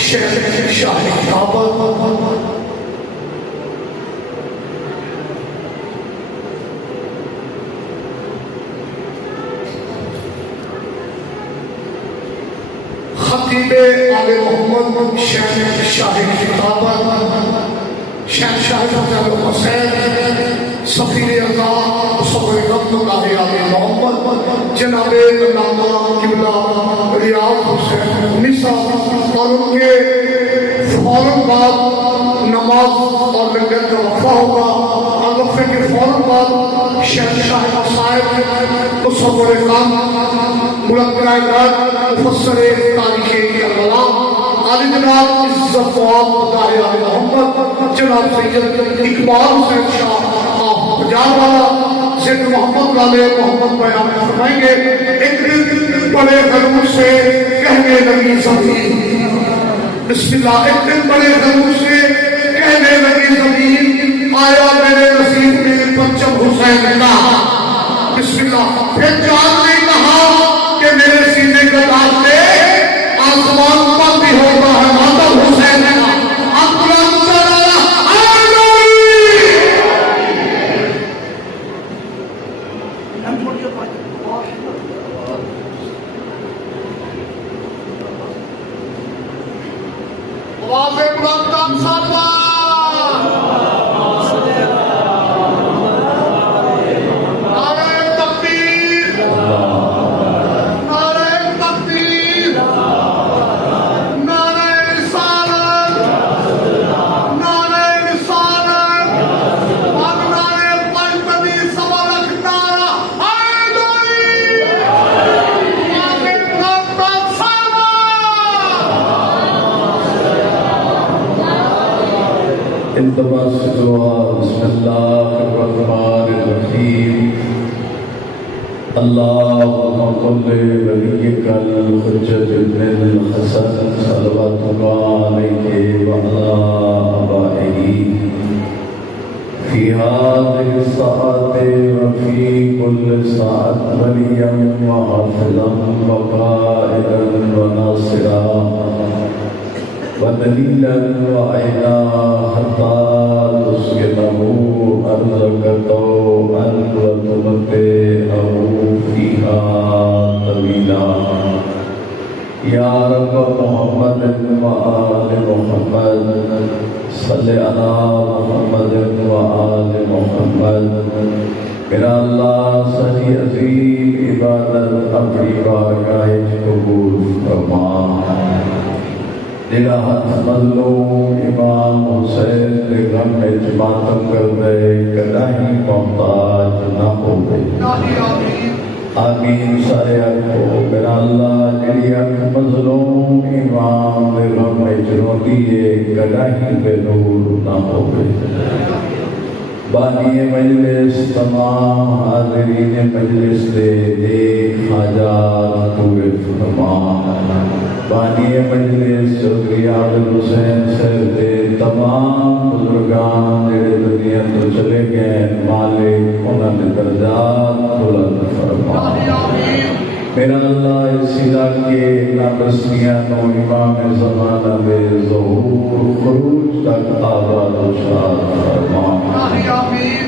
شیخ شاہ کعبہ خطیب آل محمد شیخ شاہ کعبہ شیخ شاہ حسین سفیر اعظم صبر رحمت اللہ علیہ محمد جناب علامہ قبلہ ریاض حسین نسا اور ان کے فوراً بعد نماز اور لنگر کا وقفہ ہوگا اور وقفے کے فوراً بعد شیخ شاہ صاحب مصور کام ملقرہ گرد مفسر تاریخ کربلا علی جناب عزت وعاب داعیہ محمد جناب سید اقبال حسین شاہ جان والا سید محمد والے محمد بیان فرمائیں گے ایک دن بڑے غرور سے کہنے لگی زمین بسم اللہ ایک دن بڑے غرور سے کہنے لگی زمین آیا میرے نصیب میں پرچم حسین کا بسم اللہ پھر جان نے کہا کہ میرے سینے کا تاج دے آسمان پر بھی ہوتا ہے ماتم حسین کا بسم اللہ الرحمن الرحیم اللہم صل نبیک الحجۃ ابن الحسن صلوات علیہ وعلی آبائہ فی هذه الساعة وفي كل ساعة وليا وحافظا وقائدا وناصرا ودليلا وعينا حتى تسكنه أرضك طوعا وتمتعه فيها طويلا يا رب محمد وآل محمد صل على محمد وآل محمد میرا اللہ صحیح عظیم عبادت اپنی بارگاہ قبول فرما تیرا ہاتھ مظلوم امام حسین کے غم میں ماتم کر دے کداہی محتاج نہ ہو گئے آمین سارے کو میرا اللہ جڑی اکھ مظلوم امام کے غم میں روندی ہے کداہی بے نور نہ ہو گئے بانی مجلس تمام حاضرین مجلس دے ایک حاجات پورے فرما بانی مجلس چودھری عادل حسین صاحب دے تمام بزرگان جڑے دنیا تو چلے گئے مالک انہاں دے درجات بلند فرما میرا اللہ اس علاقے نابستیاں نو امام زمانہ دے ظہور خروج تک آباد و شاد فرما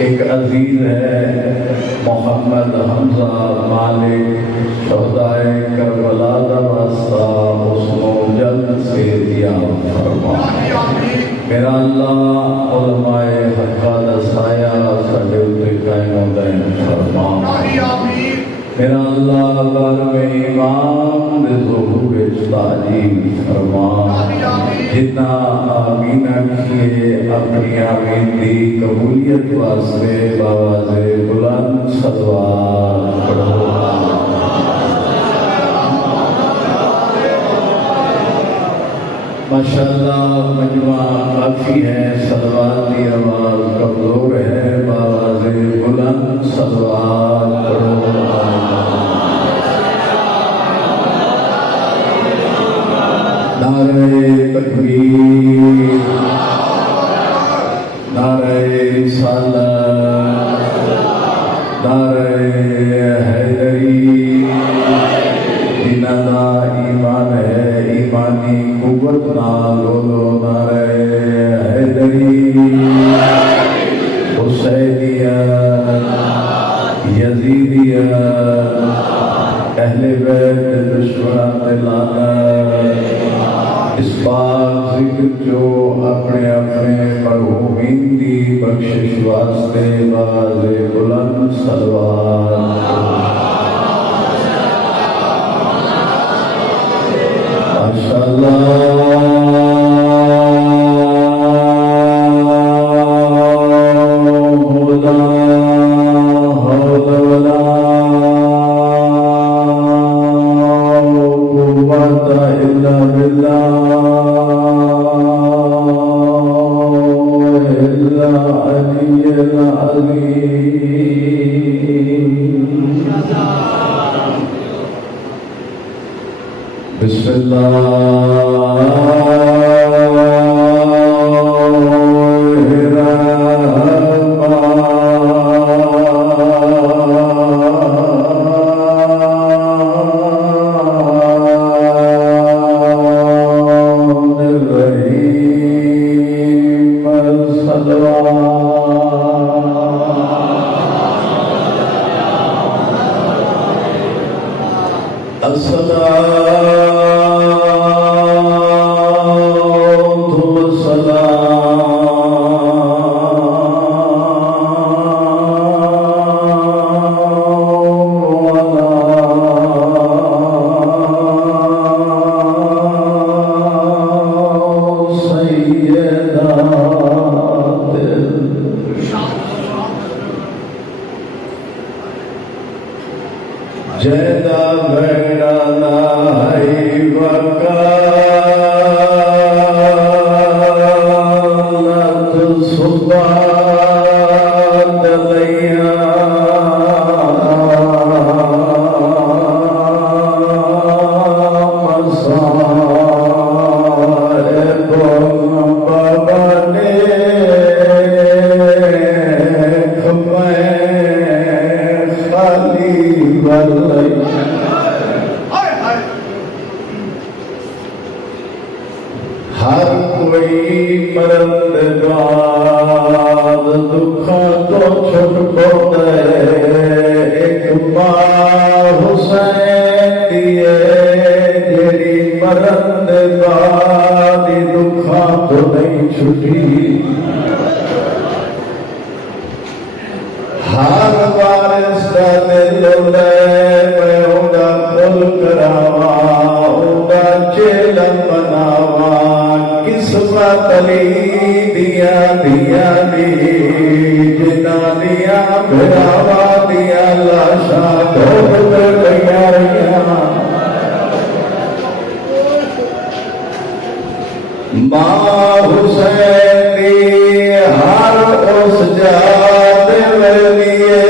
ایک عزیز ہے محمد حمزہ مالک شہدائے کربلا دا واسطہ اس کو جلد سے دیا فرما میرا اللہ علماء حقہ دا سایہ ساڑھے اتنے قائم و دائم فرما میرا اللہ بارم امام دے ظہور تعلیم فرما جتنا آمینہ کیے اپنی آمین دی قبولیت واسطے باواز بلند صلوات پڑھو ماشاءاللہ مجمع کافی ہے صلوات کی آواز کمزور ہے باواز بلند صلوات پڑھو نعرہ تکبیر نعرہ رسالت نعرہ حیدری جنہاں دا ایمان ہے ایمان ایمانی قوت نال بولو نعرہ حیدری حسینیہ یزیدیہ اہل بیت دشمنان تے لعنت اس پاک ذکر جو اپنے اپنے مرحومین دی بخشش واسطے باز بلند صلوات ماشاءاللہ بسم ہر کوئی مرندگار دکھاں تو چھٹ پوندے ایک ماں حسین دیے جیڑی مرندگار دی دکھاں تو نہیں چھٹی ہر وارث دا دل لے میں اوندا کل کراواں اوندا چیلم بناواں قسمت علی دیا دیا دی جنا دیا بھراوا دیا لاشا دھوپ گیا ماں حسین دی ہر اس جات ولیے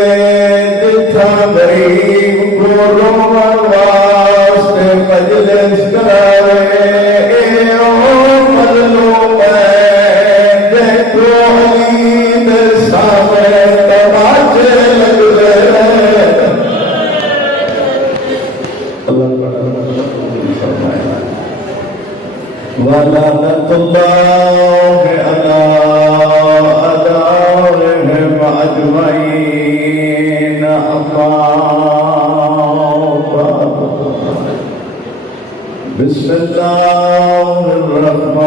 جتھا غریب کو رومن واسطے مجلس کرے وَلَعْنَةُ اللَّهِ عَلَىٰ أَعْدَائِهِمْ أَجْمَعِينَ أَمَّا بَعْدُ بسم الله الرحمن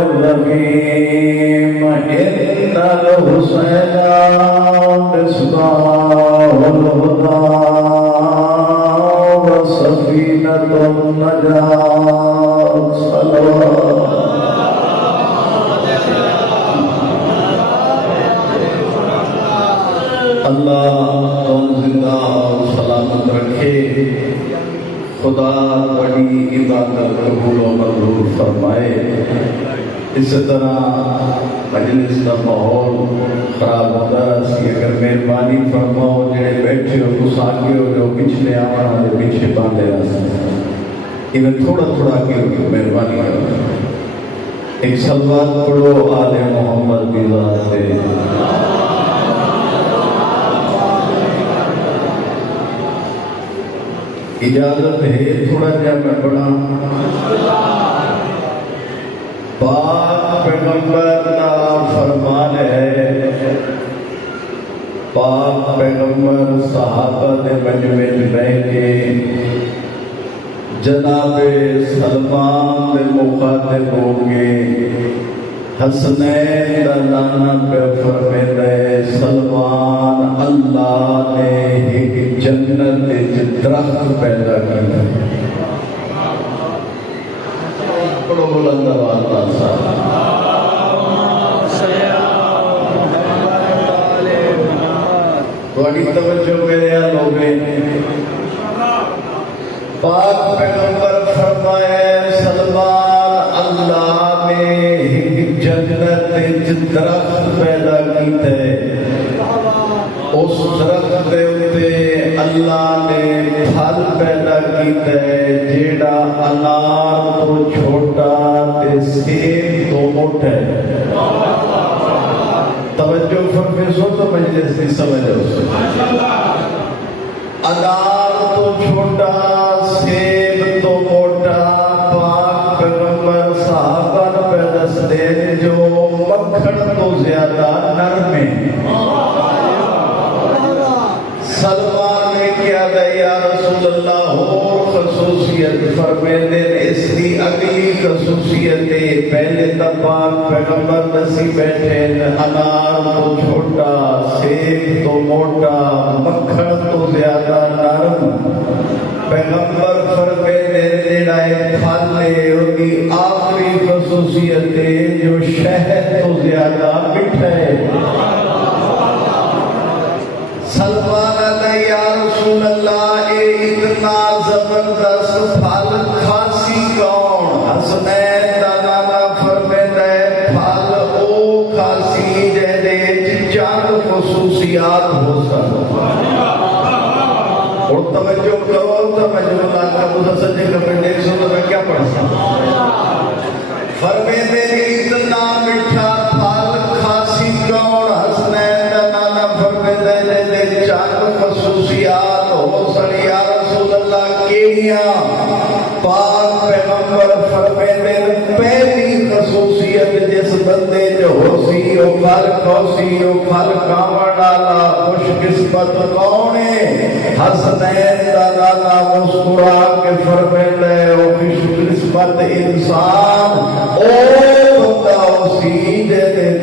الرحيم إن الحسين مصباح الهدى وسفينة النجاة صلوات اللہ تم زندہ اور سلامت رکھے خدا بڑی عبادت قبول و منظور فرمائے اس طرح مجلس کا ماحول خراب ہوتا ہے اگر مہربانی فرماؤ جڑے بیٹھے ہو تو آگے ہو جو پچھلے آمن والے پیچھے باندھے رہا انہیں تھوڑا تھوڑا کے مہربانی کرو ایک صلوات پڑھو آل محمد کی ذات سے اجازت ہے تھوڑا جا میں پڑھا؟ پاک پیغمبر کا فرمان ہے، پاک پیغمبر صحابہ دے مجمع بہ کے جناب سلمان دے مخاطب ہو گے، حسنین دا نانا پہ فرمیندہ ہے سلمان اللہ نے ایک جنت درخت پیدا کیا ہے۔ پڑھو بلند آواز صاحب۔ تھوڑی توجہ میرے حال ہو گئے۔ پاک پیغمبر فرمائے سلمان اللہ نے ایک جنت درخت پیدا کیتا ہے، اس درخت دے اوتے اللہ نے پھل پیدا کیتا ہے جیڑا انار تو چھوٹا تے سیب تو موٹا ہے۔ توجہ فرمائے سو تو مجلس نہیں سمجھے اس انار تو چھوٹا سیب تو موٹا، پاک پیغمبر صحابہ پہ دس دے جو مکھن تو زیادہ نرم ہے۔ سلمان نے کیا دا یا رسول اللہ اور خصوصیت فرمیندے اس کی اگلی خصوصیت پہلے تا پاک پیغمبر دسی بیٹھے انار تو چھوٹا سیب تو موٹا مکھن تو زیادہ نرم، پیغمبر فرمیندے جیڑا پھل ہے ان کی آخری خصوصیت جو شہد تو زیادہ میٹھا ہے۔ سلمان علیہ یا رسول اللہ اے اتنا زبردست پھل کھاسی کون؟ حسنین دا نانا فرمیندہ ہے پھل او کھاسی جہدے چند خصوصیات ہو سکتا۔ اور توجہ کرو توجہ اللہ کا مجھے سجے کپڑے دیکھ سو تو میں کیا پڑھ سکتا؟ فرمیندے اتنا میٹھا پھل کھاسی کون؟ حسنین دا نانا فرمیندہ ہے چند خصوصیات ہو سکتی یا رسول اللہ کیڑیاں؟ پاک پیغمبر فرمیندے پہلی خصوصیت جس بندے جو ہو سی او پھل کھوسی او پھل کھاون والا خوش قسمت کون ہے؟ حسنین دا نانا مسکرا کے فرمیندے او خوش قسمت انسان او بندہ اسی دے دل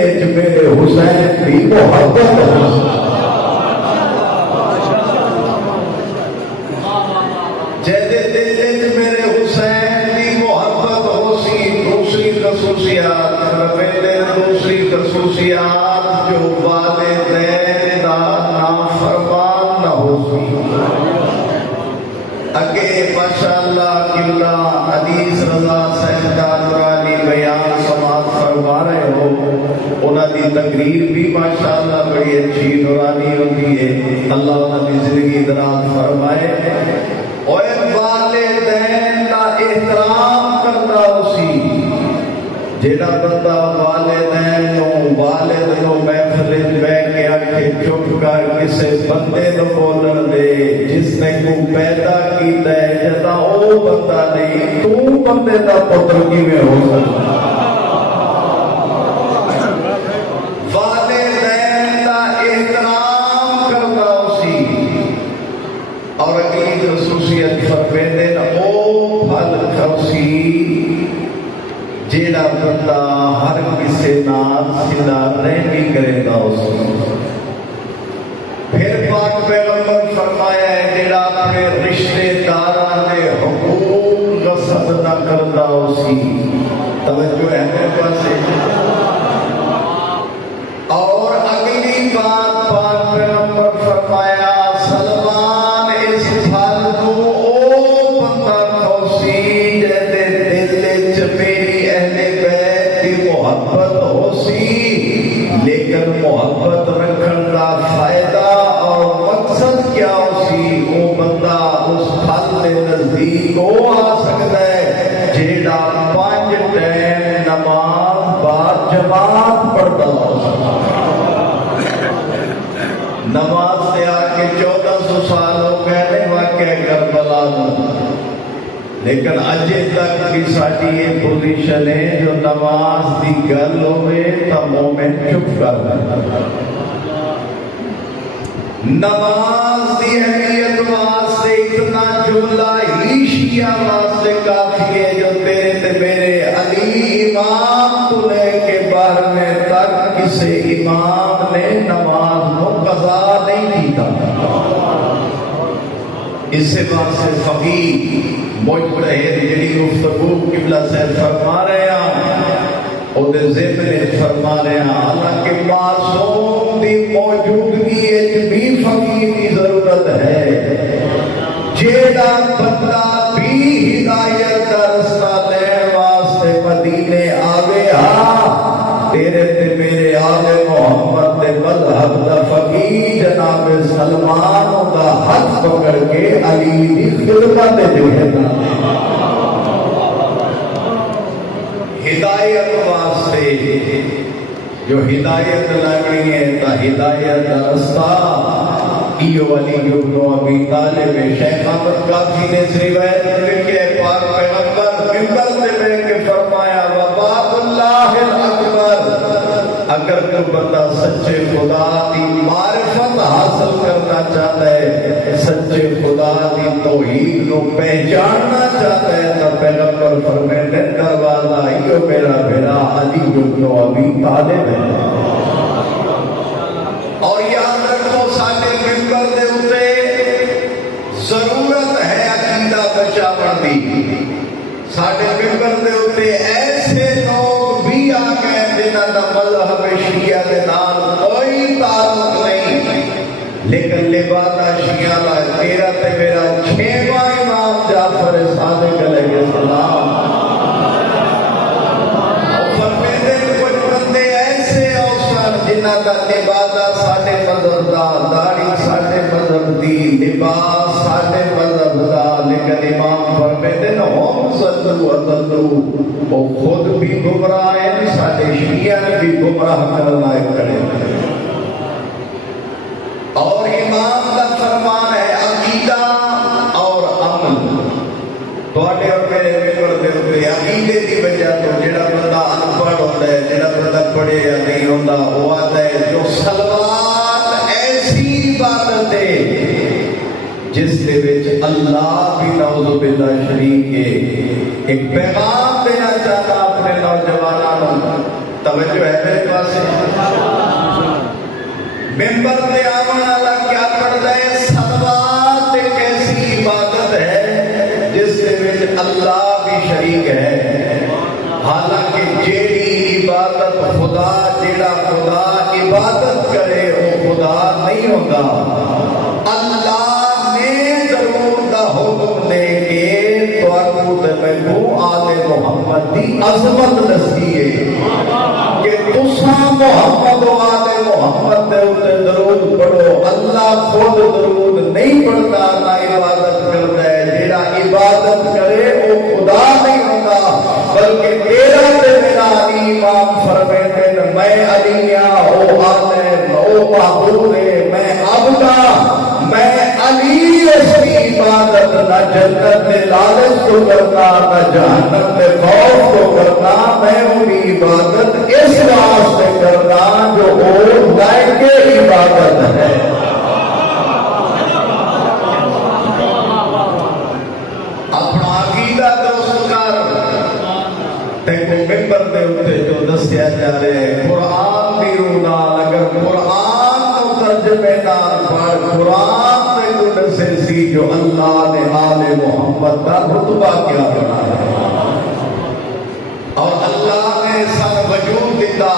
وچ میرے حسین دی محبت ہے۔ دوسری خصوصیات جو والدین دا نافرمان نہ ہو سی۔ اگے ماشاءاللہ قبلہ حدیث رضا صاحب دادرانی بیان سماعت فرما رہے ہو، انہاں دی تقریر بھی ماشاءاللہ بڑی اچھی نورانی ہوتی ہے، اللہ انہاں دی زندگی دراز فرمائے۔ اور والدین دا احترام کرتا اسی جیڑا بندہ والد نو محفل بیٹھ کے آکے چپ کر کسے بندے نو بولن دے جس نے کو پیدا کیتا ہے جدا او بندہ نہیں تو بندے دا پتر کیویں ہو سکتا؟ والدین دا احترام کرتا اسی۔ اور اگلی خصوصیت فرمیندے او پھل کھوسی جیڑا بندہ ہر کسی نال صلہ رحمی کرے گا اس کو۔ پھر پاک پیغمبر فرمایا ہے جیڑا اپنے رشتے داراں دے حقوق غصب نہ کردا اسی۔ توجہ ہے میرے پاس۔ اور اگلی بات پاک پیغمبر فرمایا سلمان اس پھل کو او بندہ کھوسی جہدے دل وچ میری اہل بیت کی محبت ہو سی، لیکن محبت رکھن دا فائدہ اور مقصد کیا ہو سی؟ وہ بندہ اس پھل دے نزدیک ہو آ سکتا ہے جیڑا 5 ٹائم نماز با جماعت پڑھتا ہو۔ نماز سے آ کے 1400 سال ہو گئے، واقعہ کربلا نو، لیکن اجے تک بھی ساری یہ پوزیشن ہے جو نماز دی گل ہوئے تو مومن چپ کر دے. نماز دی اہمیت واسطے اتنا جملہ ہی شیعہ واسطے کافی ہے جو تیرے تے میرے علی امام تو لے کے بارہویں تک کسی امام نے نماز کو قضا نہیں کیتا. اس سے واسطے فقیہ مجتہد جڑی گفتگو قبلہ صاحب فرما رہے ہیں اور ذہن فرما رہے ہیں، حالانکہ معصوم دی موجودگی بھی فقیر کی ضرورت ہے. جیڑا بندہ بھی ہدایت کا رستہ لین واسطے مدینے آوے ہاں، تیرے تے میرے آل محمد دے مذہب دا فقیر جناب سلمان دا ہاتھ پکڑ کے علی دی خدمت دیتا. ہدایت واسطے جو ہدایت لگنی ہے تا ہدایت کا رستہ ایو علی ابن ابی طالب شیخ احمد کافی نے روایت لکھی ہے، پاک پیغمبر ممبر سے بیٹھ کے فرمایا وباب اللہ الاکبر، اگر کوئی بندہ سچے خدا کی معرفت حاصل کرنا چاہتا ہے، سچے خدا کی توحید کو پہچاننا چاہتا ہے تو پیغمبر فرماتے ہیں دروازہ ایو میرا بھیرا علی ابن ابی طالب ہے. اور یاد رکھو ساڈے ممبر دے اوتے ضرورت ہے عقیدہ بچاون دی. ساڈے ممبر دے اوتے ایسے لوگ بھی آ گئے جنہاں دا مذہب شیعہ دے نال کوئی تعلق نہیں، لیکن لبادہ شیعہ لا تیرا تے میرا چھواں امام جعفر صادق علیہ السلام. اور فرماتے ہیں کچھ بندے ایسے اوسان جنہاں دا لبادہ ساڈے مذہب دا، داڑھی ساڈے مذہب دی، لباس ساڈے مذہب دا، لیکن امام فرماتے ہیں ہم صدو اضلو، وہ خود بھی گمراہ ہیں، ساڈے شیعہ نے بھی گمراہ کرنا کرے. اور امام کا فرمان ہے عقیدہ اور عمل. تواڈے اور میرے ممبر دے اوپر عقیدے دی وجہ تو جڑا بندہ ان پڑھ ہوندا ہے، جڑا بندہ پڑھے یا نہیں ہوندا، وہ آتا ہے جو صلوات ایسی عبادت ہے جس دے وچ اللہ بھی نعوذ باللہ شریک ہے. ایک پیغام دینا چاہتا اپنے نوجوانوں، توجہ ہے میرے پاس. ممبر تے آون والا کیا پڑھدا ہے؟ صلوات ایک ایسی عبادت ہے جس دے وچ اللہ بھی شریک ہے. حالانکہ جیڑی عبادت خدا، جیڑا خدا عبادت کرے وہ خدا نہیں ہوتا. اللہ نے ضرور دا حکم دے کے تو تے میں آل محمد دی عظمت دسی ہے کہ تساں محمد و آل محمد دے اوتے درود پڑھو. اللہ خود درود نہیں پڑھتا، نہ عبادت کرتا ہے. جیڑا عبادت کرے وہ خدا نہیں ہوتا، بلکہ تیرا تے میرا علی امام فرماتے ہیں میں علی ہاں، او عالم، او معبود ہے، میں عبد ہاں، میں علی اس کی عبادت نہ جنت میں لالچ کو کرنا، نہ جہنم میں خوف کو کرنا، میں ان کی عبادت اس واسطے کرنا جو وہ لائق عبادت ہے. اپنا عقیدہ درست کر. تینوں ممبر دے اوتے جو دسیا جا رہے ہیں قرآن دی روح نال، اگر قرآن کو ترجمے نال پڑھ، قرآن تے کو دسے سی جو اللہ نے آل محمد کا رتبہ کیا بنایا اور اللہ نے سب وجود دیتا،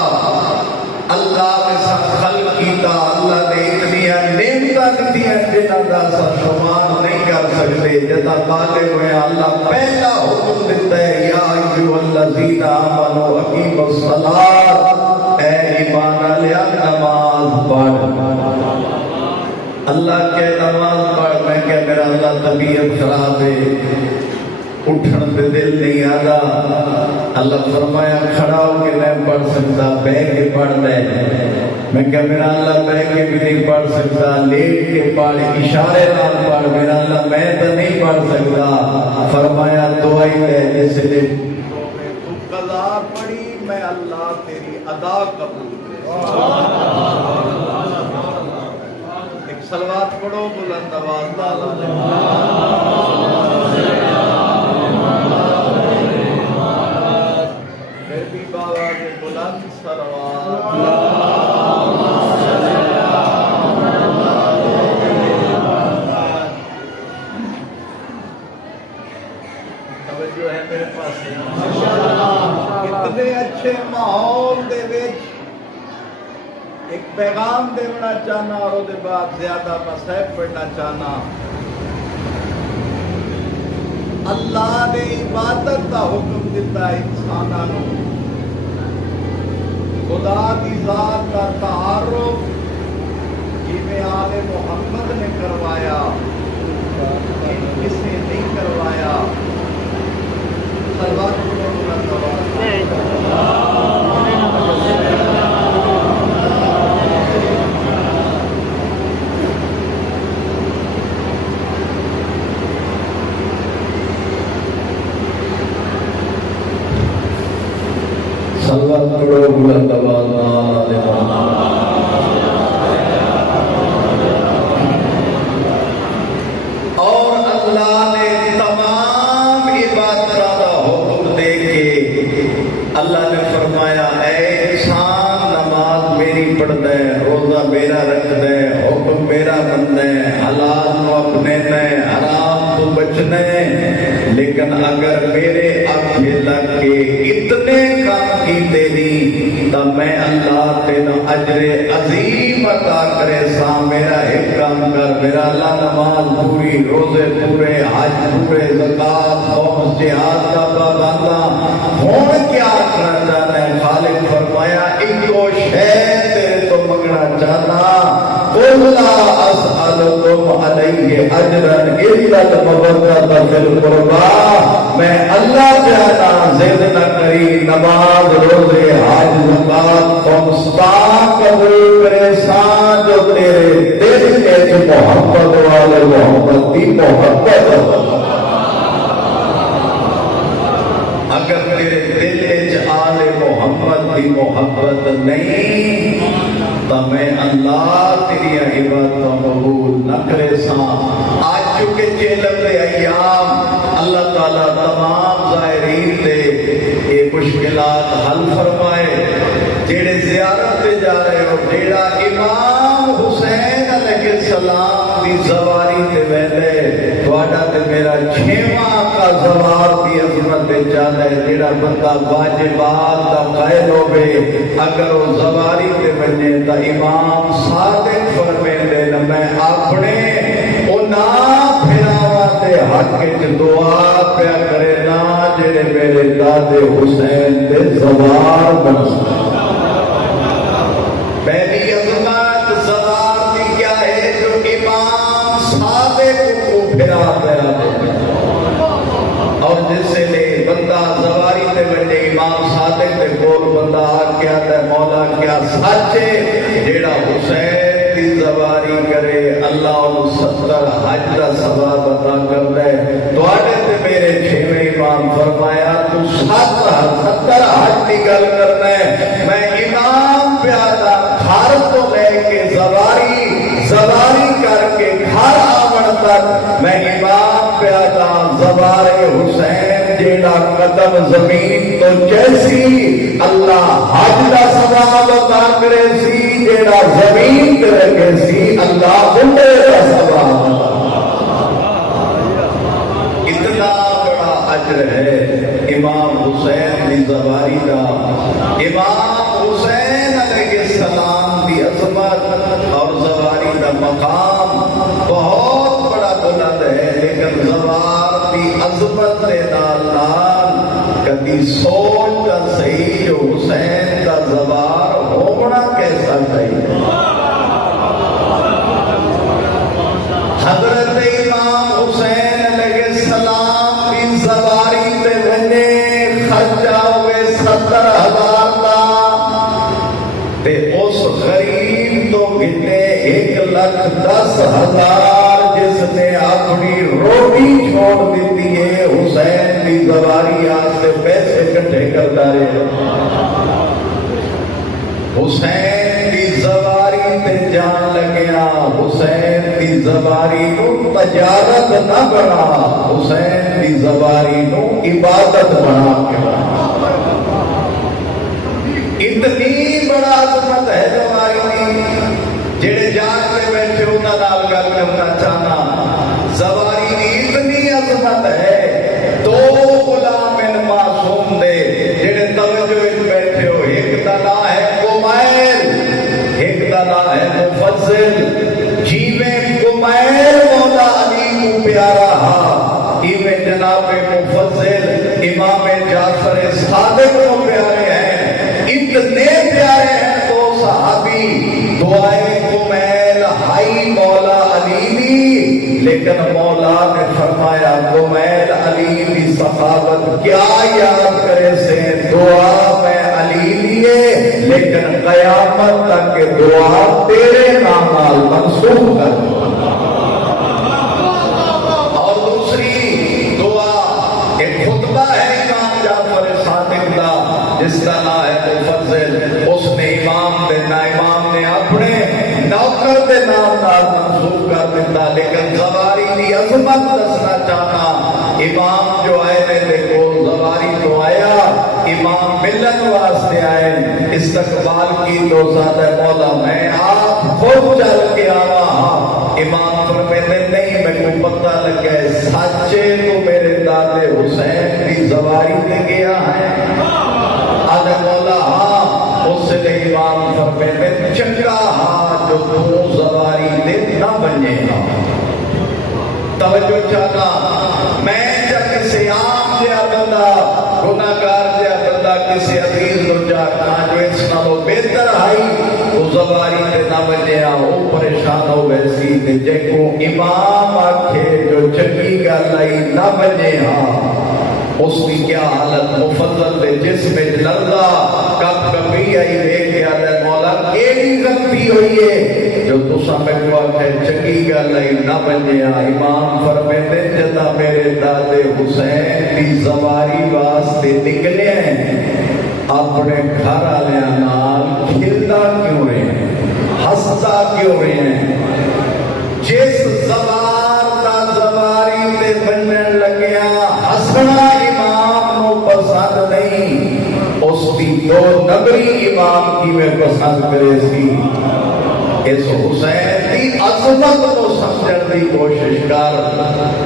اللہ نے سب خلق کیتا، اللہ نے اتنی نعمتیں دیتی ہیں جنہاں دا سب شمار نہیں کر سکتے. جدا طالب ہوئے اللہ پہلا حکم دیتا ہے یا ایھا الذین آمنوا اقیموا الصلاۃ، اے ایمان والے نماز پڑھ. اللہ کے نماز پڑھ. میں کہ میرا اللہ طبیعت خراب ہے، اٹھن پہ دل نہیں آتا. اللہ فرمایا کھڑا ہو کے نہیں پڑھ سکتا، بیٹھ کے پڑھ دے. میں کہ میرا اللہ بہ کے بھی نہیں پڑھ سکتا، لیٹ کے پڑھ، اشارے نال پڑھ، میرا اللہ میں تو نہیں پڑھ سکتا۔ فرمایا دعائی ہے جس نے تو قضا پڑھی میں اللہ تیری ادا قبول ایک صلوات پڑھو بلند آواز پھر بھی بابا کے بلند سروات جو ہے میرے پاس اتنے اچھے ماحول دے وچ ایک پیغام دینا چاہنا اور وہ بعد زیادہ مصحف پڑھنا چاہنا۔ اللہ نے عبادت کا حکم دیتا انسانوں خدا کی ذات کا تعارف جی آل محمد نے کروایا، کسی نہیں کروایا۔ صلوات پڑھو بلند آواز اور اللہ نے تمام عبادت کا حکم دے کے اللہ نے فرمایا اے انسان نماز میری پڑھ دے، روزہ میرا رکھ دے، حکم میرا بندے، حلال تو اپنے نے، حرام تو بچنے، لیکن اگر میرے آگے لگ کے اتنے کام کی تیری تو میں اللہ تینا اجر عظیم عطا کرے سا۔ میرا ایک کام کر، میرا اللہ نماز پوری، روزے پورے، حج پورے، زکات، خمس، جہاد کا پابندہ ہون کیا کرنا چاہتا ہے؟ خالق فرمایا ایکو شے تیرے تو منگنا چاہتا، قُلْ لَا أَسْأَلُكُمْ عَلَيْهِ أَجْرًا إِلَّا الْمَوَدَّةَ فِي الْقُرْبَىٰ۔ میں اللہ جانا زد نہ کری، نماز روزے حج زکات خمس قبول کرے سان جو تیرے دل میں محبت والے محبت کی محبت ہو۔ اگر تیرے دل میں آل محمد کی محبت نہیں تو میں اللہ تیری عبادت قبول نہ کرے سا۔ آج چکے چیلم دے ایام اللہ تعالیٰ تمام ظاہرین دے یہ مشکلات حل فرمائے۔ جیڑے زیارت پہ جا رہے ہو، جیڑا امام حسین علیہ السلام دی زواری تے ویلے تواڈا تے میرا چھواں کا زوار دی عظمت تے چاہتا ہے۔ جیڑا بندہ واجبات دا قائل ہوے اگر وہ زواری تے بنے تا امام صادق فرمیندے نہ میں اپنے او نا پھراوا تے حق وچ دعا پیا کرے نا جڑے میرے دادے حسین دے زوار بن سکے۔ پہلی عظمت زوار دی کیا ہے؟ جو امام صادق کو پھرا پیا اور جس نے بندہ زواری تے بنے امام صادق تے کول بندہ آ کے آتا ہے مولا کیا سچ ہے؟ جیڑا حسین دی زواری کرے اللہ انہوں 70 حج دا ثواب عطا کرتا ہے۔ تواڈے تے میرے چھویں امام فرمایا تو 70 حج کی گل کرنا ہے۔ میں امام پیادا گھر تو لے کے زواری کر کے گھر آون تک میں امام پیادا زوار حسین جیڑا قدم زمین تو جیسی اللہ حج دا ثواب عطا کرے سی، جیڑا زمین تے رکھے سی اللہ عمرے دا ثواب اتنا بڑا اجر ہے امام حسین دی زواری دا۔ امام حسین علیہ السلام دی عظمت اور زواری دا مقام بہت بڑا بلند ہے، لیکن زوار دی عظمت دے نال نال کبھی سوچ کا صحیح جو حسین کا زوار ہونا کیسا چاہیے۔ حضرت امام حسین علیہ السلام کی زواری تے بنے خرچہ ہوئے 70,000 دا تے اس غریب 10,000 جس نے اپنی روٹی چھوڑ دیتی ہے حسین کی زواری آستے پیسے کٹھے کرتا رہے حسین کی زواری تے جان لگیا حسین کی زواری کو تجارت نہ بنا حسین کی زواری کو عبادت بنا کے اتنی بڑا عظمت ہے زواری جڑے جان کے بیٹھے انہاں نال گل کرنا چاہنا زواری کی اتنی عظمت ہے دو غلام معصوم دے جڑے توجہ وچ بیٹھے ہو ایک دا نام ہے قمیل ایک دا نام ہے مفضل جیویں قمیل مولا علی کو پیارا ہا ایویں جناب مفضل امام جعفر صادق کو پیارے ہیں اتنے پیارے ہیں دو صحابی دعائے قمیل ہائی مولا علی دی لیکن مولا نے فرمایا قمیل علی دی صحابت کیا یاد کرے سے دعا میں علی لیے لیکن قیامت تک دعا تیرے نام منسوخ کر اور دوسری دعا ایک خطبہ ہے امام جعفر صادق دا جس کا نام ہے مفضل اس نے امام دے نا امام نے اپنے نوکر دے نام نال منسوخ کر دیتا لیکن زواری دی عظمت دسنا چاہنا امام جو آئے نے کو زواری تو آیا امام ملن واسطے آئے استقبال کی تو زیادہ مولا میں آپ خود چل کے آوا امام فرماتے نہیں میں کو پتہ لگا سچے تو میرے دادے حسین کی زواری دے گیا ہے آدھے مولا اس نے امام فرماتے چنگا جو تو زواری دے نہ بنے گا توجہ چاہتا میں جا کسی عام جا بندہ گناہگار جا بندہ کسی عزیز کو جا کہاں جو اس نالو بہتر آئی وہ زواری دے نہ بنے گا وہ پریشان ہو ویسی دے جے کو امام آکھے جو چنگی گل آئی نہ بنے گا اس کی کیا حالت مفضل دے جسم لرزا کب کبھی آئی دیکھ کے آدھے مولا ایڈی غلطی ہوئی ہے جو تسا میں کو آکھے چنگی گل آئی نہ بنے امام فرماتے جدا میرے دادے حسین کی زواری واسطے نکلے ہیں اپنے گھر والے نال کھلدا کیوں رہے ہیں ہنسدا کیوں رہے ہیں جس زوار دا زواری تے بنن لگیا ہسنا امام نو پسند نہیں اس کی دو نگری امام کی میں پسند کرے سی اس حسین کی عظمت کو سمجھن کی کوشش کر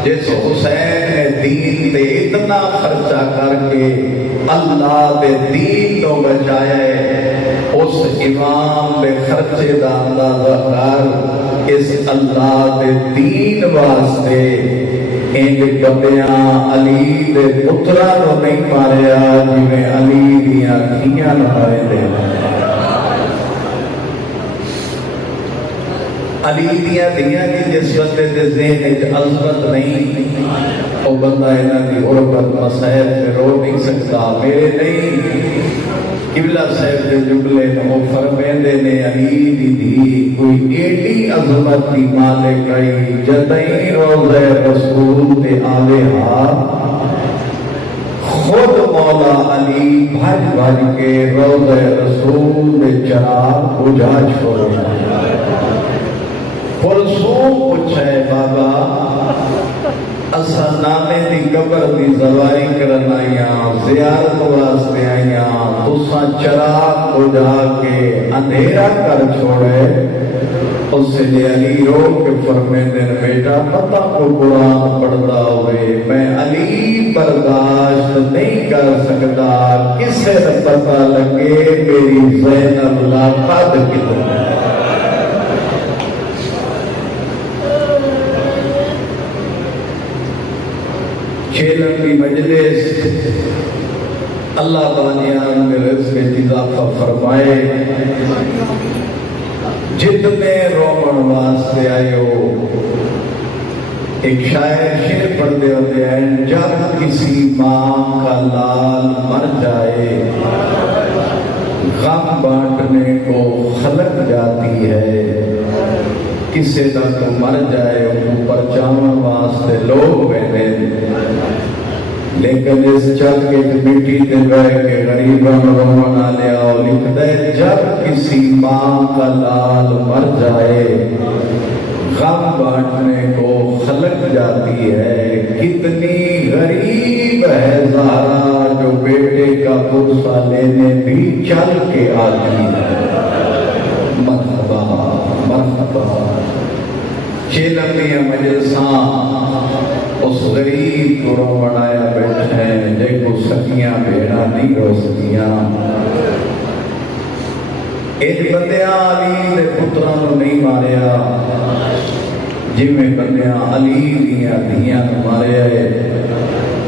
جس حسین نے دین تے اتنا خرچہ کر کے اللہ دے دین کو بچایا ہے اس امام دے خرچے دا اندازہ کر اس اللہ دے دین واسطے انج بندیاں علی دے پتراں نو نہیں ماریا جویں علی دیاں دھیاں نو مارے دے علی دیاں دھیاں کی جس بندے دے ذہن وچ عظمت نہیں وہ بندہ انہاں دی غربت مسائل پہ رو نہیں سکتا میرے نہیں قبلہ صاحب دے جملے نو فرمیندے نے علی دی کوئی ایڈی عظمت کی مالک آئی جدئی روزہ رسول تے آلے خود مولا علی بھج بھج کے روزہ رسول دے چراغ بجھا چھوڑا پرسوں پوچھے بابا اسا نانے دی قبر دی زواری کرن آئیاں زیارت واسطے آئیاں تساں چراغ بجھا کے اندھیرا کر چھوڑے اس لیے علی رو کے فرمیندے نے بیٹا پتہ کو قرآن پڑھتا ہوئے میں علی برداشت نہیں کر سکتا کسے پتہ لگے میری زینب لاقد کتنا کھیلن کی مجلس اللہ بانیان میں رزق اضافہ فرمائے جتنے رومن واسطے آئے ہو ایک شاعر شعر پڑھتے ہوتے ہیں جب کسی ماں کا لال مر جائے غم بانٹنے کو خلق جاتی ہے کسی کا تو مر جائے ان پر جاون واسطے لوگ بیٹھے، لیکن اس چل کے مٹی تے بیٹھ کے غریباں رومن لیا لکھتا ہے جب کسی ماں کا لال مر جائے غم بانٹنے کو خلق جاتی ہے، کتنی غریب ہے زہرا جو بیٹے کا پرسہ لینے بھی چل کے آتی ہے۔ مرحبا مرحبا چیلندیاں مجلساں اس غریب کو بنایا بیٹھے ہیں جے کو سکیاں بیڑا نہیں رو سکیاں۔ ایک بندیاں علی دے پتران نہیں ماریا جی میں بندیاں علی دیاں دیاں ماریا ہے۔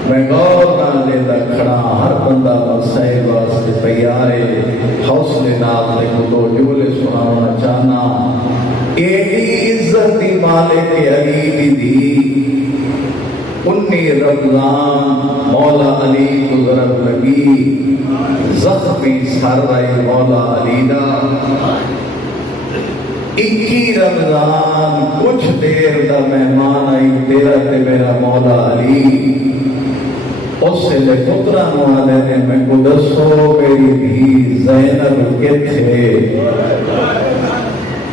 میں غور نال لیتا کھڑا ہر بندہ مسائے واسطے تیار ہے، حوصلے نال دے کو جولے سنانا چاہنا۔ ایڈی عزت دی مالک علی دی 19 رمضان مولا علی کو ضرب لگی، زخمی سر رہی مولا علی دا۔ 21 رمضان کچھ دیر دا مہمان آئی تیرا تے میرا مولا علی، اس سے لے پترہ موالے نے میں کو دسو میری بھی زینب کے تھے۔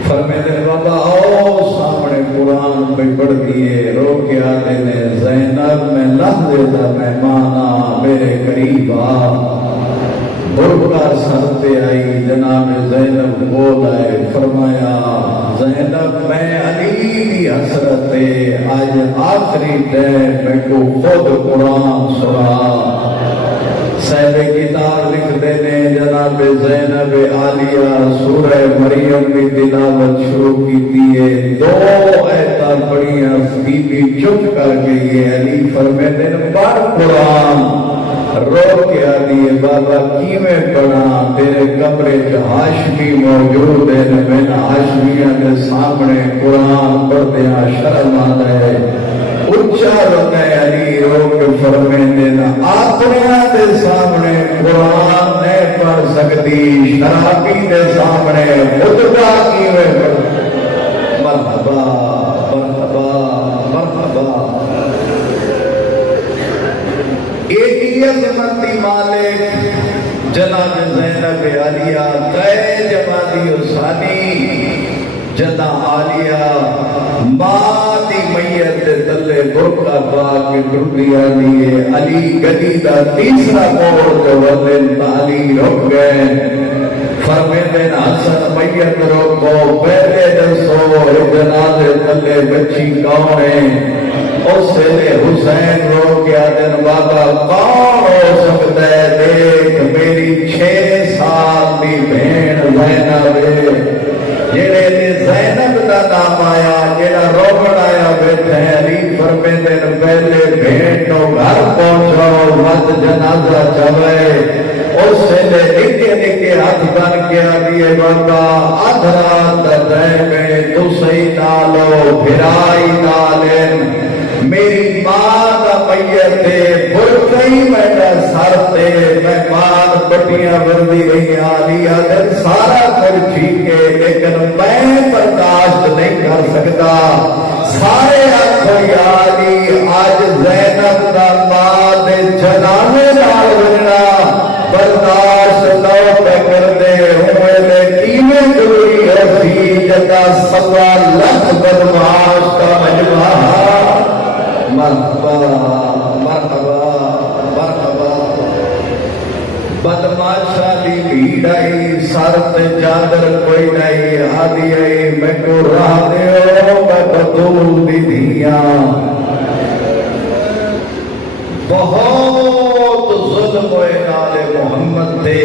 فرمیدے بابا آؤ سامنے قرآن پہ پڑھ دیئے، رو کے آتے نے زینب میں لحظے دا مہمانا میرے قریب آ۔ برکا سر پہ آئی جناب زینب بول آئے، فرمایا زینب میں علی کی حسرت آج آخری ٹائم میں کو خود قرآن سنا۔ صاحب کتاب لکھ دینے جناب زینب عالیہ سورہ مریم کی تلاوت شروع کی دیئے، 2 ایتاں پڑھیاں بی بی چپ کر گئی ہے۔ علی فرمیندے پڑھ قرآن، رو کے آدیے بابا کیویں پڑھا، تیرے کمرے چ ہاشمی موجود ہے، میں ہاشمیاں کے سامنے قرآن پڑھدیاں شرم آتا ہے۔ اچھا روتا ہے علی رو کے فرمیندے نا آپنیاں دے سامنے قرآن نہیں پڑھ سکتی، شرابی دے سامنے خطبہ کیویں پڑھ۔ مرحبا مرحبا مرحبا۔ ایک عظمتی مالک جناب زینب عالیہ غیر جمادی حسانی جدا عالیہ ماں دی میت تلے برکا پا کے ٹردیا دیئے۔ علی گدی دا تیسرا موڑ جو ولن علی رک گئے، فرمیدے حسن میت روکو پہلے دسو جنازے تلے بچی کون ہے؟ اس سے حسین رو کے آدن بابا کون ہو سکتا ہے؟ دیکھ میری 6 سال دی بہن زینب جڑے نے زینب دا نام آیا جڑا روبڑ آیا بیٹھے علی فرمیندے پہلے بہن تو گھر پہنچو مت جنازہ چلے۔ اس سے نکے نکے ہاتھ بن کے آدیے بابا ادھرات دے میں تو صحیح نالو بھرائی نالن میری ماں کا میت برکئی میرا سر تے مہمان پٹیاں بندی گئی علی آدر سارا کچھ ٹھیک ہے لیکن میں برداشت نہیں کر سکتا۔ سارے آنکھوں علی آج زینب کا ماں دے جنازے نال بننا برداشت نہ کر دے ہوئے دے کیویں ضروری ہے جدا 1.25 لاکھ بدماش کا مجمع۔ مرحبا مرحبا مرحبا۔ بدماشا دی بھیڑ آئی سر تے چادر کوئی نہیں آدھی آئی میں کو راہ دیو میں بدول دی دھیاں۔ بہت ظلم ہوئے نال محمد تھے۔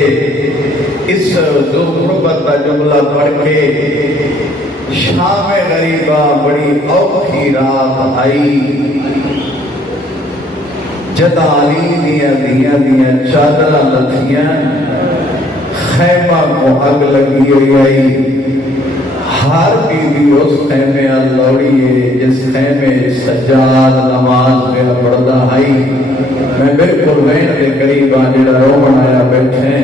اس ذو قربت کا جملہ پڑھ کے شام غریبہ بڑی اوکھی رات آئی جدا علی دیاں چادرہ لتھیاں خیمہ کو اگ لگی ہوئی آئی۔ ہر بیوی اس خیمے لوڑی ہے جس خیمے سجاد نماز میں پڑھدا آئی۔ میں بالکل وین کے قریب جڑا رومن آیا بیٹھے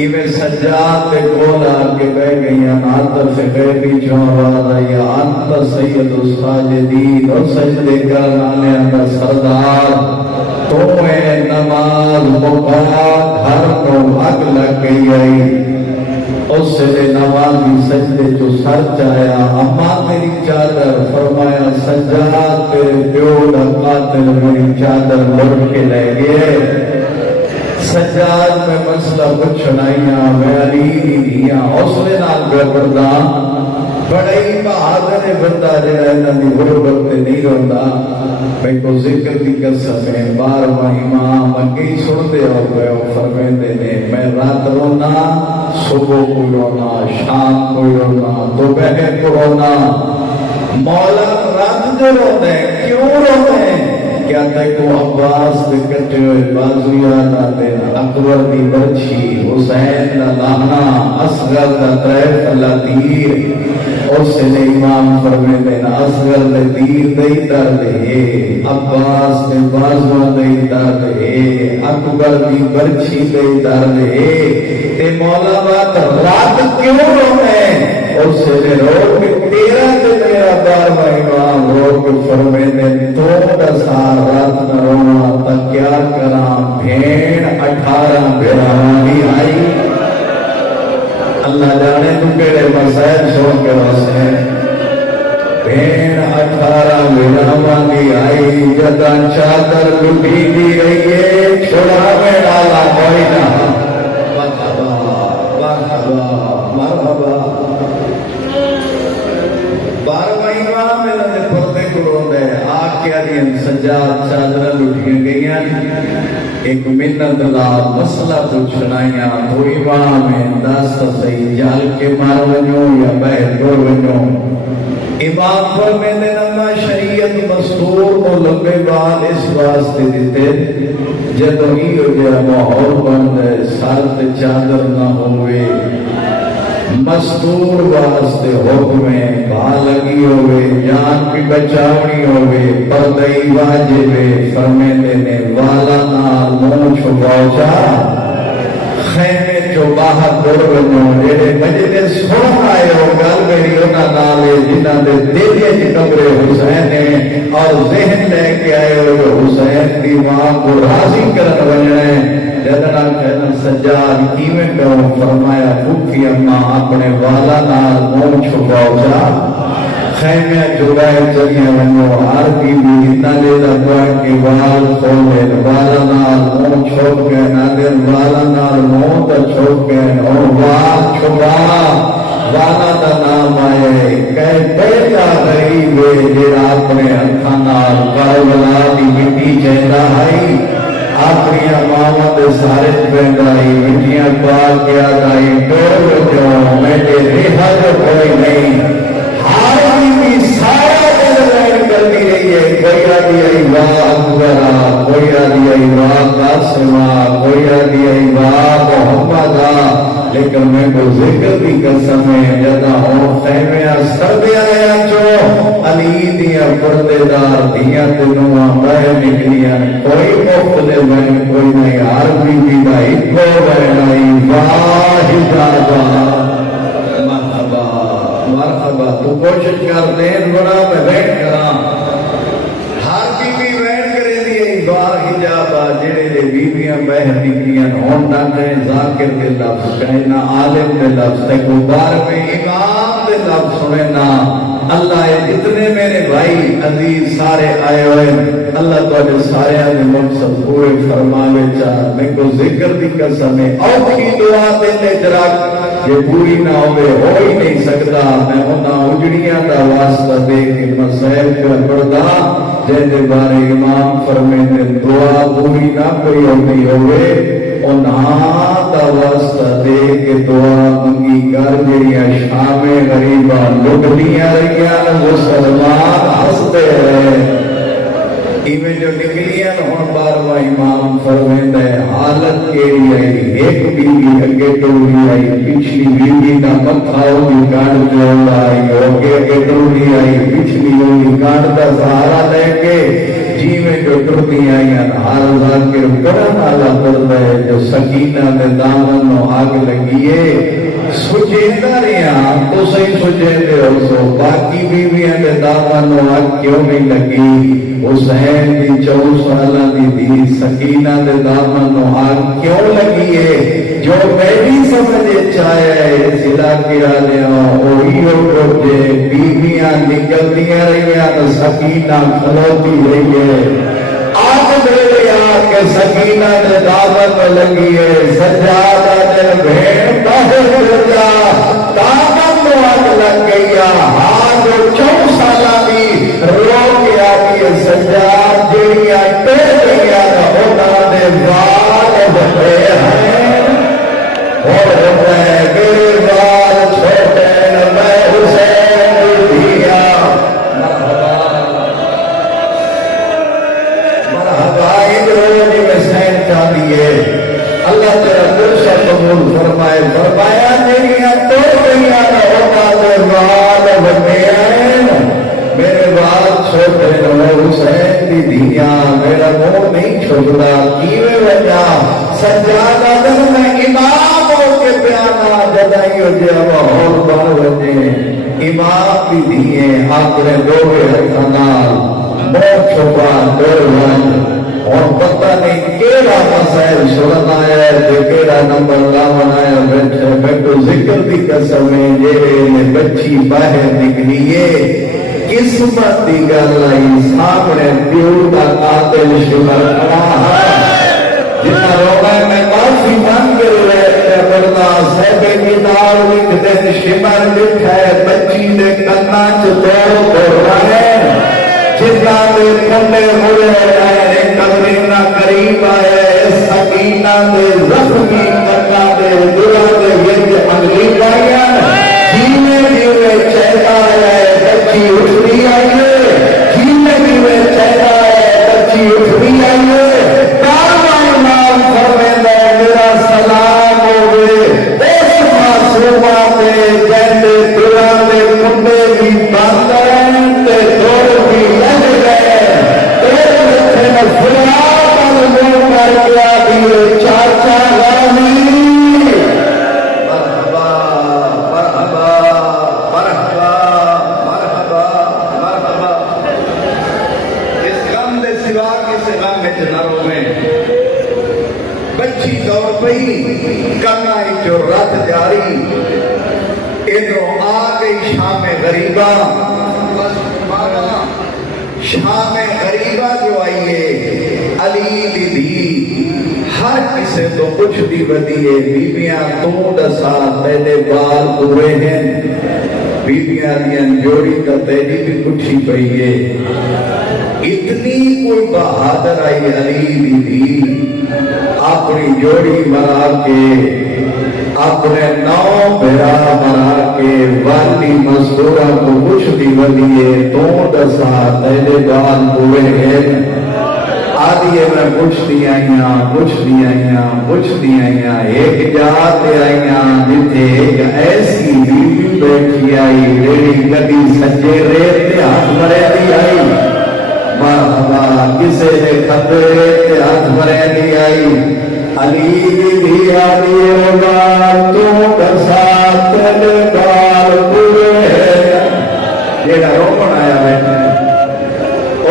ایویں سجاد دے کول آ کے بہ گئی عاطف غیبی جو آواز آئی انت سید الساجدین اور سجدے کرنے والے دا سردار تو اے نماز مکا گھر کو اگ لگ گئی آئی اس سے نمازی سجدے جو سر چایا اما تیری چادر فرمایا سجاد تیرے پیو دا قاتل میری چادر لڑ کے لے گئے سجاد میں مسئلہ پوچھنائیاں میں علی دیاں حوصلے نال بردہ بڑے ہی بہادر بندہ جڑا انہاں دی غربت تے نہیں روندا میں کو ذکر دی قسم ہے 12واں امام اگے سنتے ہو گئے فرماندے نے میں رات رونا صبح کو رونا شام کو رونا دوپہر کو رونا مولا رات جو روتے کیوں روتے کیا دیکھو عباس دے کٹے ہوئے بازو یاد آتے اکبر دی برچھی حسین دا لانا اصغر دا طرف اللہ تیر اس نے امام فرمے دینا اصغر دے تیر دے درد ہے عباس دے بازو دے درد ہے اکبر دی برچھی دے درد ہے تے مولا بات رات کیوں رونے اس نے رو کہ تیرا تے میرا 12واں امام رو کہ فرمے دے تو دسار رات نہ رونا تا کیا کراں بھیڑ 18 بھیڑانی آئی اللہ جانے تو کیڑے مسائل سن کے واسطے بھیڑ 18 بھیڑانی آئی جدا چادر لٹی دی رہی ہے چھوڑا میں ڈالا کوئی نہ مرحبا 12واں امام انہوں نے پردے کو روندے آگ کیا دیں سجاد چادر لٹھی گئیاں ایک منت لا مسئلہ پوچھنائیاں تو امام دست صحیح جال کے مار ونیوں یا بہت دور ونیوں امام فرمیندے نما شریعت مستور کو لمبے بال اس واسطے دیتے جدو ہی ہو گیا ماحول بندے سر تے چادر نہ ہوئے مستور واسطے حکم بھا لگی ہوئے جان کی بچاونی ہوئے پردئی واجب فرمیندے نے والا نال منہ چھپاؤ جا خیمے جو باہر دور بنو جیڑے مجھے سن آئے ہو گل میری انہاں نالے جنہاں دے دلیے جی قبر حسین نے اور ذہن لے کے آئے ہو حسین دی ماں کو راضی کرن وجنے جدنا کہنا سجاد کیویں کہوں فرمایا بھوکی اماں اپنے والا نال منہ چھپاؤ جا خیمے جگائے چلیاں ونو ہر کی بھی نالے دا کوئی کے وال کھولے والا نال منہ چھپ گئے نالے والا نال منہ دا چھپ گئے اور وال چھپا والا دا نام آئے کہ پہلا غریب جڑا اپنے ہتھاں نال کربلا دی مٹی چیندا آئی اپنی ماما دے سارے پہنائی مٹیاں پا کے آئی ٹور جو میرے رہا جو کوئی نہیں ہر بھی سارا دل لائن کرتی رہی ہے کوئی آدھی آئی واہ اکبرہ کوئی آدھی آئی واہ قاسمہ کوئی آدھی آئی واہ محمدہ لیکن میں کو ذکر بھی قسم ہے جدا ہوں خیمے سردے آیا جو علی دیا پردے دار دیا تنوہ بہ نکلیاں کوئی مختلف بہن کوئی نہیں عربی بھی بھائی کو بہنائی واہ جابا مرحبا مرحبا تو کوشش کر دین بڑا میں بیٹھ کرا ہر بی بی بیٹھ کرے دیئے واہ جابا جڑے دے بیویاں بہن نکلیاں ہون نہ کہیں ذاکر کے لفظ کہیں نہ عالم کے لفظ تے کو بار میں امام کے لفظ سنے نہ اللہ اتنے میرے بھائی عزیز سارے آئے ہوئے اللہ تو سارے آنے مقصد پورے فرماوے چاہ میں کو ذکر دی قسم ہے اوکھی دعا دینے جراک یہ پوری نہ ہوئے ہو ہی نہیں سکتا میں انہاں اجڑیاں دا واسطہ دے کے مسائل کا پردہ جیسے بارے امام فرمیندے دعا پوری نہ کوئی ہوتی ہوئے انہاں دا واسطہ دے کے دعا منگی کر جڑیاں شام غریبہ لٹنیاں رہیاں مسلمان ہستے رہے ایویں جو نکلیاں ہن 12واں امام فرمیندے حالت کیڑی آئی ایک بیوی اگے ٹوری آئی پچھلی بیوی دا متھا اونی کاٹ جوڑ آئی اگے ٹوری آئی پچھلی اونی کاٹ دا سہارا لے کے جی میں جو ٹرتی آئیاں ہر ذاکر کرن والا پڑھتا ہے جو سکینہ میں دامن نو آگ لگیے سجیندہ رہا تو صحیح سجیندے ہو سو باقی بیویاں دے دامن نو آگ کیوں نہیں لگی حسین دی 24 سالہ دی سکینہ دے دامن نو آگ کیوں لگی ہے جو پہلی سمجھے چاہے سلا کے آلیاں اوہی ہو دے بیویاں نکلتیاں رہیاں تو سکینہ کھلوتی رہی ہے آگ دے لیا کہ سکینہ دے دامن میں لگی ہے سجادہ دے بھین باہر ہو جا دامن میں آگ لگ گئی ہاں جو 24 سالہ دی رو کے آگی ہے سجاد جیڑیاں ٹے گئیاں ہونا دے بال بھے ہیں اور ہوتا ہے میرے بال چھوٹے میں حسین دیا مرحبا ادھر میں سین چاہ دیئے اللہ تیرا درشہ قبول فرمائے فرمایا میریاں تو گئیاں ہوتا دے بال بھے ہیں میرے بال چھوٹے میں حسین دی دیا میرا منہ نہیں چھوڑا کیوے وجہ سجادہ دل میں امام ہو کے پیانا جدائی ہو جائے اور بار وجہ امام بھی دیئے آکرے دوڑے ہتھانال موت چھپا دور ون اور پتہ نہیں کیڑا مسائل سننا ہے جو کیڑا نمبر لاون آیا بیٹھے میں تو ذکر بھی قسمیں جیرے بچی باہر نکلیے قسمت دی گل آئی سامنے پیو کا قاتل شمر کھڑا جنا رونا میں معافی مانگ رہے بڑا صاحب کتاب لکھ دے شمر لکھا ہے بچی دے کنا چلو رہے جنا دے کنے ہوئے آئے کمرینہ قریب آئے سکینہ دے زخمی کنا دے دلہ دے یہ انگلی پائیا جینے دیوے چہتا ہے بچی اٹھنی آئیے جینے دیوے چہتا ہے بچی اٹھنی آئیے میرا سلام ہوئے اس معصومہ دے جیندے دلانے کنڈے بھی بند ہیں تے دور بھی لگ گئے ایک لکھے میں فلاب علموں کر گیا دیئے چاچا غامی مرحبا مرحبا مرحبا مرحبا مرحبا اس غم دے سوا کسی غم میں جنروں میں بچی دور پئی کنائی جو رات جاری ادھر آ گئی شام غریبہ شام غریبہ جو آئیے علی دی دی ہر کسے تو کچھ بھی بدیے بیبیاں تو دسا تیلے بال ہوئے ہیں بیبیاں دیاں جوڑی کا تیلی بھی کچھی پئیے اتنی کوئی بہادر آئی علی دی دی اپنی جوڑی مرا کے اپنے نو بھرا مرا کے والی مزدورہ کو کچھ دی ودیے تو دسا تیلے بال ہوئے ہیں آدھیے میں کچھ دی آئیاں کچھ دی آئیاں کچھ دی آئیاں ایک جاتے آئیاں جتے ایک ایسی بیوی بیٹھی آئی ریڑی کدی سجے ریت تے ہاتھ مرے دی آئی مرحبا کسے نے خطرے تے ہاتھ مرے دی آئی علی دی آدھی بار تو دسا تیلے بال ہوئے ہیں یہ نہ روکن آیا بیٹھے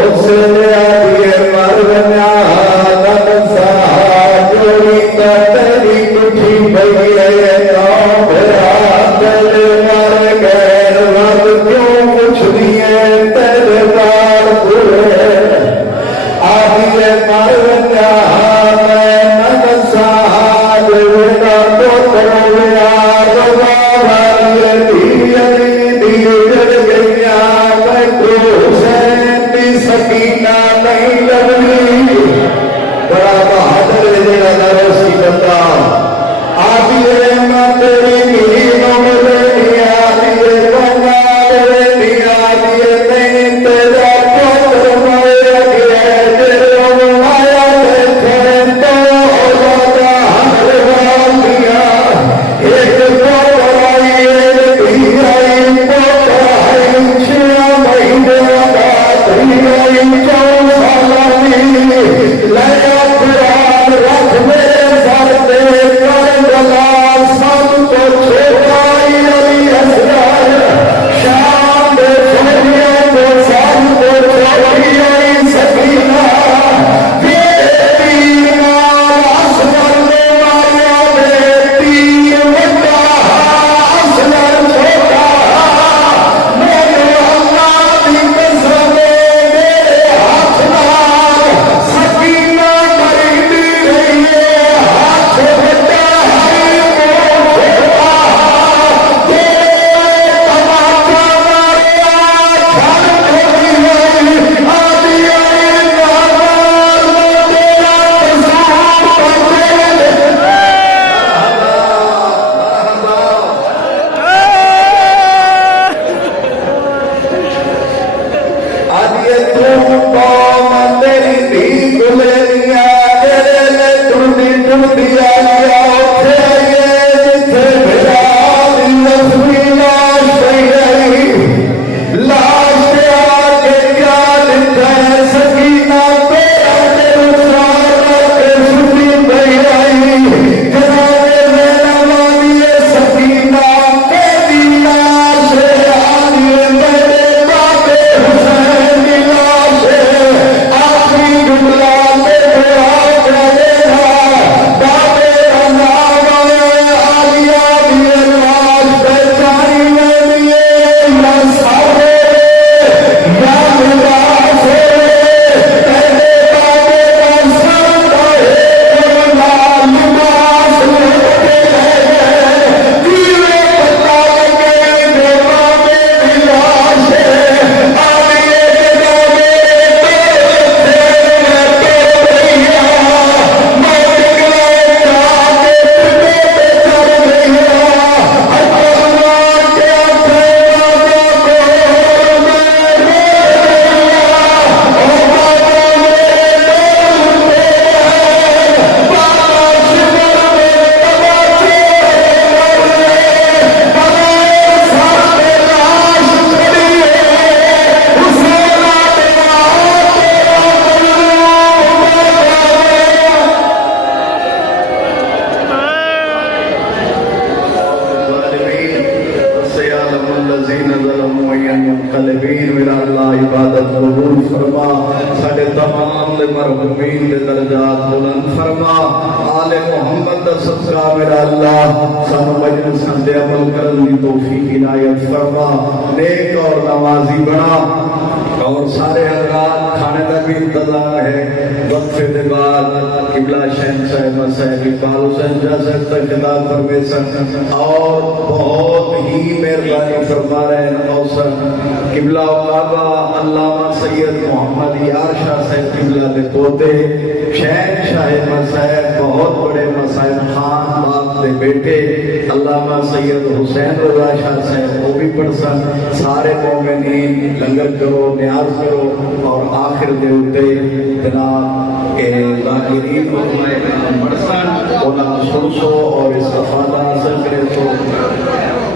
اس لئے آدھیے مرنا نمسا جوڑی کا تیری کچھی بھئی ہے نو بھرا تیرے مر گئے رب کیوں کچھ دیئے تیرے بار پورے آدھیے مرنا میں نمسا جوڑی کا تو تیرے روا عبادت قبول فرما، سارے تمام دے مرحومین دے درجات بلند فرما، آل محمد دا صدقہ میرا اللہ سانو مجلس دے عمل کرن دی توفیق عنایت فرما، نیک اور نمازی بنا، اور سارے حضرات کھانے کا بھی انتظام ہے، وقفے دے بعد قبلہ شہن صاحب مسائل اقبال حسین جا صاحب کا خطاب فرمے سن، اور بہت ہی مہربانی فرما رہے ہیں اوسر قبلہ کعبہ علامہ سید محمد یار شاہ صاحب قبلہ دے پوتے شہن شاہ مسائل بہت بڑے مسائل خان باپ دے بیٹے علامہ سید حسین رضا شاہ صاحب وہ بھی پڑھ سن، سارے مومنین لنگر کرو نیاز کرو، اور آخر دے ہوتے جناب کے ظاہرین کو پڑھ سن، انہاں سن سو اور استفادہ حاصل کرے تو